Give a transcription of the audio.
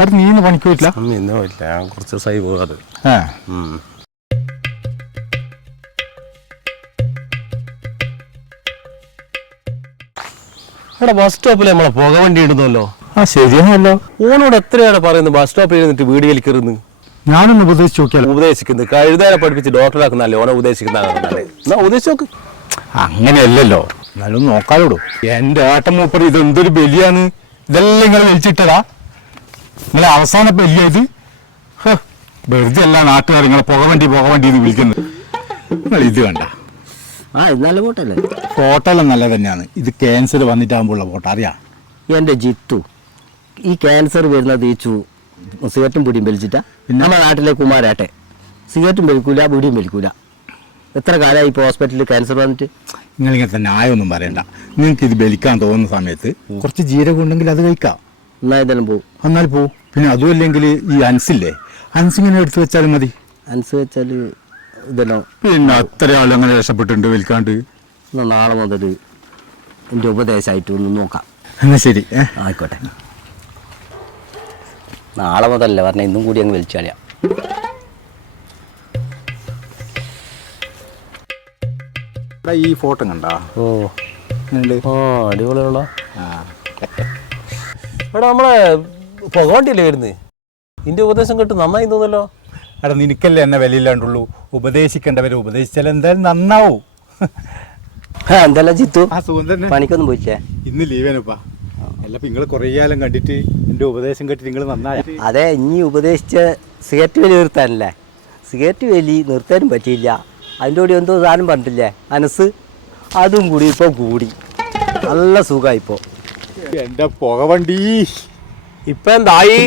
അത് നീ ഇന്ന് പണിക്ക് പോയിട്ടില്ല? ഇന്ന് പോയിട്ടില്ല, ഞാൻ കുറച്ച് ദിവസമായി പോകാതെ. എടാ, ബസ് സ്റ്റോപ്പിൽ നമ്മളെ പുക വണ്ടി ഇടുന്നല്ലോ. ശരിയാണല്ലോ. ഓനോട് എത്രയാണ് പറയുന്നത് ബസ് സ്റ്റോപ്പിൽ ഇരുന്നിട്ട് വീട് വലിക്കരുന്ന്? ഞാനൊന്ന് ഉപദേശിച്ച് നോക്കിയാലോ? ഉപദേശിക്കുന്നത് കഴുതാനെ പഠിപ്പിച്ച് ഡോക്ടറാക്കുന്നല്ലേ ഓനെ ഉപദേശിക്കുന്നല്ലേ? എന്നാ ഉപദേശിച്ച് നോക്ക്. അങ്ങനെയല്ലല്ലോ, എന്നാലും നോക്കാലോടൂ. എന്റെ ഏട്ടൻ മൂപ്പർ ഇത് എന്തൊരു ബലിയാണ്. ഇതെല്ലാം ഇങ്ങനെ വലിച്ചിട്ടതാ. നിങ്ങളെ അവസാന ബലിയ ഇത്. വെറുതെ അല്ല നാട്ടുകാർ നിങ്ങളെ പുക വണ്ടി എന്ന് വിളിക്കുന്നത്. നിങ്ങൾ ഇത് കണ്ട നല്ല ഫോട്ടോല്ലേ? ഫോട്ടോ എല്ലാം നല്ല തന്നെയാണ്. ഇത് ക്യാൻസർ വന്നിട്ടാകുമ്പോഴുള്ള ഫോട്ടോ അറിയാം. എൻ്റെ ജിത്തു, ഈ ക്യാൻസർ വരുന്നത് ഈ സിഗരറ്റും പിടിയും വലിച്ചിട്ടാ. നമ്മുടെ നാട്ടിലെ കുമാരാട്ടെ സിഗരറ്റും വലിക്കൂല, പിടിയും വലിക്കൂല. എത്ര കാലമായി ഇപ്പോൾ ഹോസ്പിറ്റലിൽ ക്യാൻസർ വന്നിട്ട്? നിങ്ങളിങ്ങനെ തന്നെ ആയൊന്നും പറയണ്ട. നിങ്ങൾക്ക് ഇത് വലിക്കാൻ തോന്നുന്ന സമയത്ത് കുറച്ച് ജീരകം ഉണ്ടെങ്കിൽ അത് കഴിക്കാം. എന്നാൽ ഇതെല്ലാം പോവും. എന്നാൽ പോവും. പിന്നെ അതുമല്ലെങ്കിൽ ഈ അൻസില്ലേ, അൻസിങ്ങനെ എടുത്തു വെച്ചാൽ മതി. അൻസ് വെച്ചാൽ ഇതെല്ലാം പിന്നെ അത്ര ആളങ്ങനെ രക്ഷപ്പെട്ടിട്ടുണ്ട് വലിക്കാണ്ട്. എന്നാൽ നാളെ മുതൽ എൻ്റെ ഉപദേശമായിട്ട് ഒന്ന് നോക്കാം. എന്നാ ശരി, ആയിക്കോട്ടെ. നാളെ മുതലല്ലേ പറഞ്ഞാൽ ഇന്നും കൂടി അങ്ങ് വലിച്ചു കളയാം. ഈ ഫോട്ടോ കണ്ടാ? അടിപൊളിയുള്ള എടാ, നമ്മളെ പുകവണ്ടിയല്ലേ വരുന്നത്? ഇതിന്റെ ഉപദേശം കേട്ട് നന്നായി തോന്നല്ലോ. എടാ, നിനക്കല്ലേ എന്നെ വിലയില്ലാണ്ടുള്ളൂ. ഉപദേശിക്കേണ്ടവരെ ഉപദേശിച്ചാൽ എന്തായാലും നന്നാവും. എന്തല്ല ജിത്തു, ആ സുഖം തന്നെ. പണിക്കൊന്നും പോയില്ലേ? ഇന്ന് ലീവേനപ്പാ. അല്ല, നിങ്ങൾ കുറേ കാലം കണ്ടിട്ട് എൻ്റെ ഉപദേശം കേട്ടിട്ട് നിങ്ങൾ നന്നായ. അതെ, ഇനി ഉപദേശിച്ച സിഗരറ്റ് വലി നിർത്താനല്ലേ? സിഗരറ്റ് വലി നിർത്താനും പറ്റിയില്ല. അതിൻ്റെ കൂടി എന്തോ സാധനം പറഞ്ഞിട്ടില്ലേ, അനസ്, അതും കൂടി ഇപ്പോൾ കൂടി. നല്ല സുഖമായി ഇപ്പോൾ. എൻ്റെ പുകവണ്ടി ഇപ്പം എന്തായി?